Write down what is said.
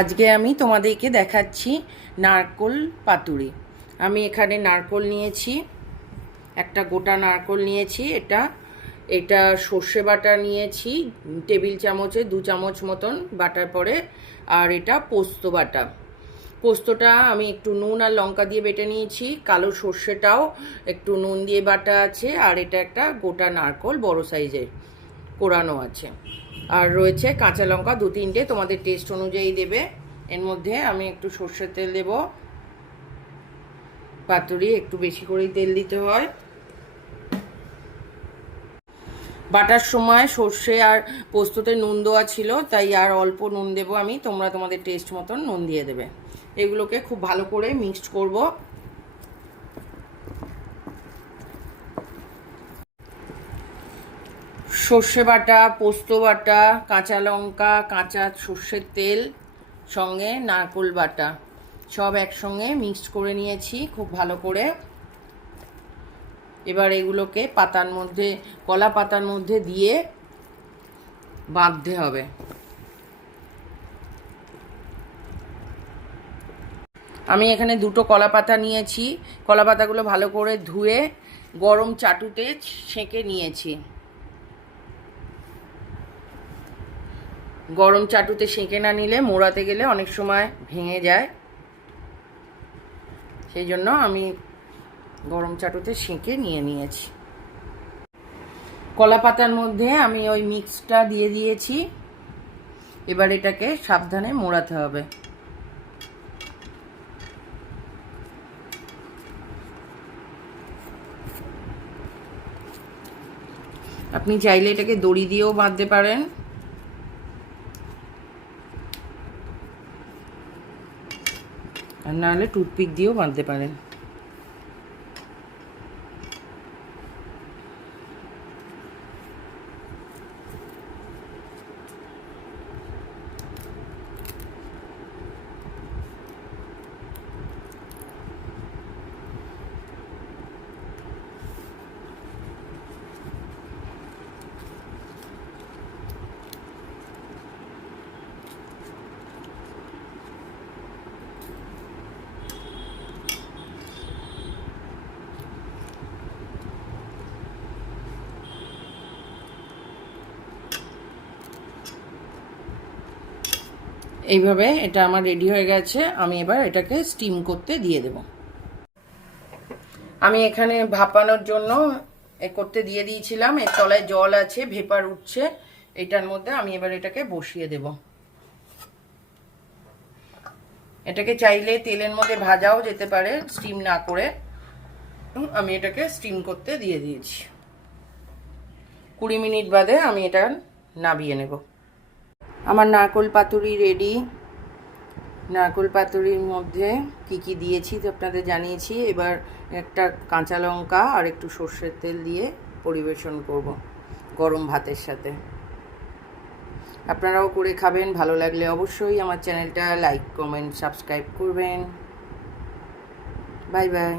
আজকে আমি তোমাদেরকে দেখাচ্ছি নারকোল পাতুরি। আমি এখানে নারকোল নিয়েছি, একটা গোটা নারকোল নিয়েছি। এটা সর্ষে বাটা নিয়েছি টেবিল চামচে 2 চামচ মতন বাটার পরে। আর এটা পোস্ত বাটা। পোস্তটা আমি একটু নুন আর লঙ্কা দিয়ে বেটে নিয়েছি। কালো সর্ষেটাও একটু নুন দিয়ে বাটা আছে। আর এটা একটা গোটা নারকোল বড় সাইজের কোরানো আছে। আর রয়েছে কাঁচা লঙ্কা 2-3টে, তোমাদের টেস্ট অনুযায়ী দেবে। এর মধ্যে আমি একটু সর্ষের তেল দেব। পাতুরি একটু বেশি করেই তেল দিতে হয়। বাটার সময় সর্ষে আর পোস্ততে নুন দেওয়া ছিল, তাই আর অল্প নুন দেব আমি। তোমরা তোমাদের টেস্ট মতন নুন দিয়ে দেবে। এগুলোকে খুব ভালো করে মিক্সড করব। সর্ষে বাটা, পোস্ত বাটা, কাঁচা লঙ্কা, কাঁচা সর্ষের তেল, সঙ্গে নারকোল বাটা সব একসঙ্গে মিক্সড করে নিয়েছি খুব ভালো করে। এবার এগুলোকে কলা পাতার মধ্যে দিয়ে বাঁধতে হবে। আমি এখানে 2টো কলা পাতা নিয়েছি। কলা পাতাগুলো ভালো করে ধুয়ে গরম চাটুতে ছেঁকে নিয়েছি। গরম চাটুতে সেঁকে না নিলে মোড়াতে গেলে অনেক সময় ভেঙে যায়, সেই জন্য আমি গরম চাটুতে সেঁকে নিয়েছি। কলা পাতার মধ্যে আমি ওই মিক্সটা দিয়ে দিয়েছি। এবার এটাকে সাবধানে মোড়াতে হবে। আপনি চাইলে এটাকে দড়ি দিয়েও বাঁধতে পারেন, আর নাহলে টুথপিক দিয়েও বাঁধতে পারেন। এইভাবে এটা আমার রেডি হয়ে গেছে। আমি এবার এটাকে স্টিম করতে দিয়ে দেব। আমি এখানে ভাপানোর জন্য করতে দিয়ে দিয়েছিলাম। এর তলায় জল আছে, ভেপার উঠছে। এটার মধ্যে আমি এবার এটাকে বসিয়ে দেব। এটাকে চাইলে তেলের মধ্যে ভাজাও যেতে পারে স্টিম না করে। আমি এটাকে স্টিম করতে দিয়ে দিয়েছি। 20 মিনিট বাদে আমি এটা নামিয়ে নেব। আমার নারকোল পাতুরি রেডি। নারকোল পাতুরির মধ্যে কি দিয়েছি তো আপনাদের জানিয়েছি। এবার একটা কাঁচা লঙ্কা আর একটু সর্ষের তেল দিয়ে পরিবেশন করব গরম ভাতের সাথে। আপনারাও করে খাবেন। ভালো লাগলে অবশ্যই আমার চ্যানেলটা লাইক, কমেন্ট, সাবস্ক্রাইব করবেন। Bye bye.